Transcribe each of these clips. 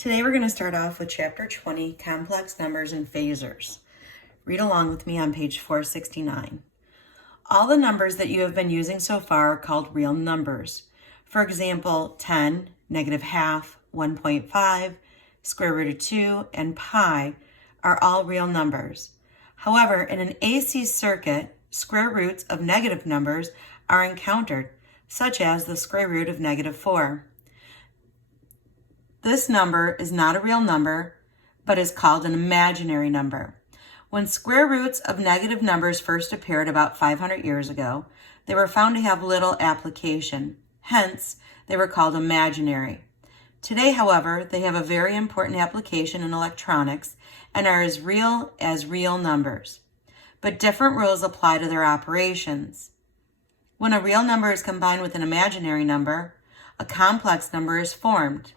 Today we're going to start off with Chapter 20, Complex Numbers and Phasors. Read along with me on page 469. All the numbers that you have been using so far are called real numbers. For example, 10, negative half, 1.5, square root of 2, and pi are all real numbers. However, in an AC circuit, square roots of negative numbers are encountered, such as the square root of negative 4. This number is not a real number, but is called an imaginary number. When square roots of negative numbers first appeared about 500 years ago, they were found to have little application. Hence, they were called imaginary. Today, however, they have a very important application in electronics and are as real numbers. But different rules apply to their operations. When a real number is combined with an imaginary number, a complex number is formed.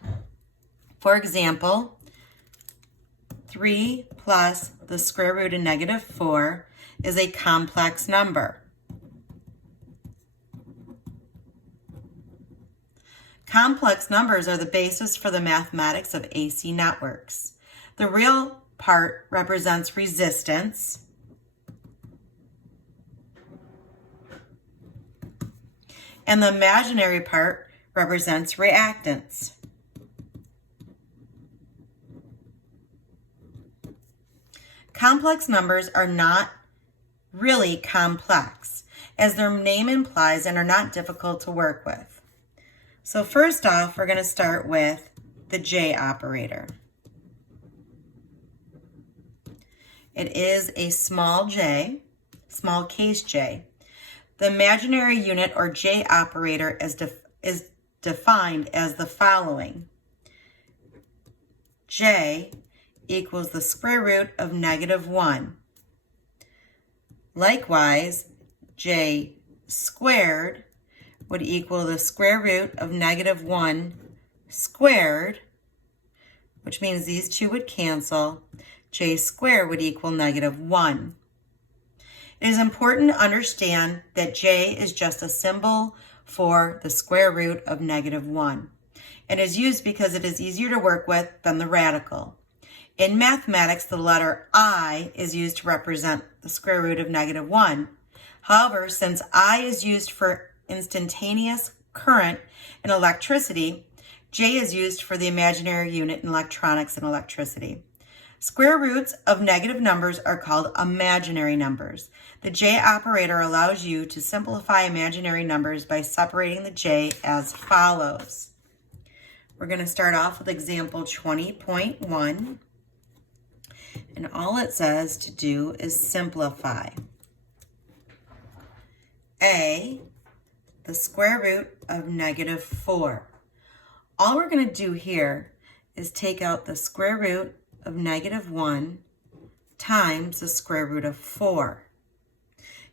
For example, 3 plus the square root of negative 4 is a complex number. Complex numbers are the basis for the mathematics of AC networks. The real part represents resistance, and the imaginary part represents reactance. Complex numbers are not really complex, as their name implies, and are not difficult to work with. So first off, we're going to start with the J operator. It is a small j, small case j. The imaginary unit or J operator is defined as the following. J equals the square root of negative 1. Likewise, J squared would equal the square root of negative 1 squared, which means these two would cancel. J squared would equal negative 1. It is important to understand that J is just a symbol for the square root of negative 1. It is used because it is easier to work with than the radical. In mathematics, the letter I is used to represent the square root of negative 1. However, since I is used for instantaneous current in electricity, J is used for the imaginary unit in electronics and electricity. Square roots of negative numbers are called imaginary numbers. The J operator allows you to simplify imaginary numbers by separating the J as follows. We're going to start off with example 20.1. And all it says to do is simplify. A, the square root of negative 4. All we're going to do here is take out the square root of negative 1 times the square root of 4.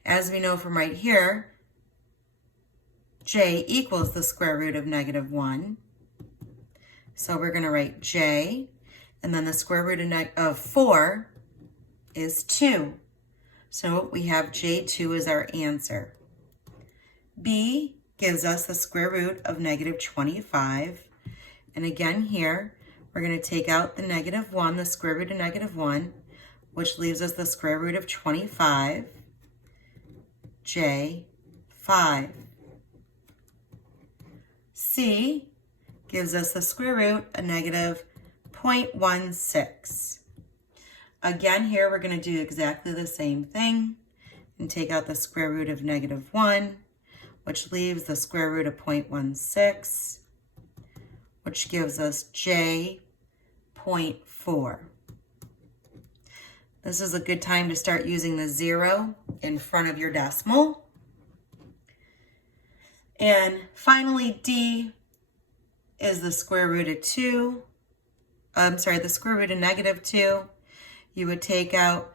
As we know from right here, J equals the square root of negative 1. So we're going to write J, and then the square root of 4 is 2. So we have J2 as our answer. B gives us the square root of negative 25. And again here, we're going to take out the negative 1, the square root of negative 1, which leaves us the square root of 25, J5. C gives us the square root of negative 0.16. Again, here we're going to do exactly the same thing and take out the square root of negative 1, which leaves the square root of 0.16, which gives us J.4. This is a good time to start using the 0 in front of your decimal. And finally, D is the square root of 2. The square root of negative 2. You would take out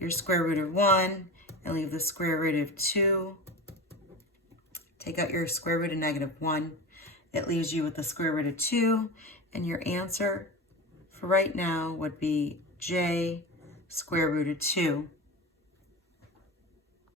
your square root of 1 and leave the square root of 2. Take out your square root of negative 1. It leaves you with the square root of 2. And your answer for right now would be J square root of 2.